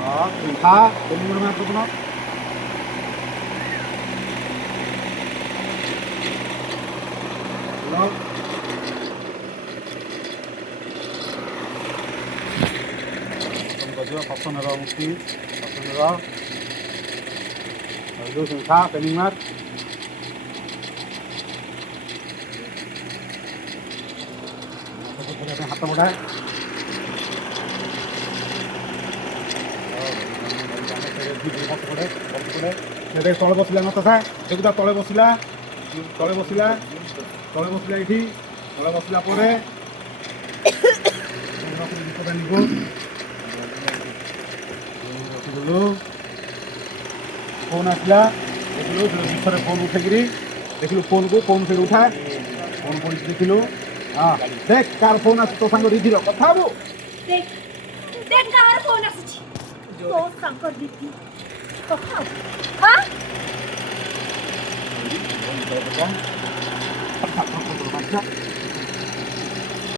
खा पेनिंग में तो ना हेलो तुम बजो पसंद रहा मुक्ति पसंद रहा हेलो तुम खा पेनिंग में हाथ बढ़ाए तले बसला न तथा देखा तले बसला तले बसला तले बसला ये तले बसला फोन आसला देखिलु विषय फोन उठेकरी देखिलु फोन को फोन फिर उठा फोन कर देखिलु हाँ देख कार फोन आस तो सांग दीदी कथा हबो देख देख कार फोन आसी तो सांग दीदी कथा हां Apa?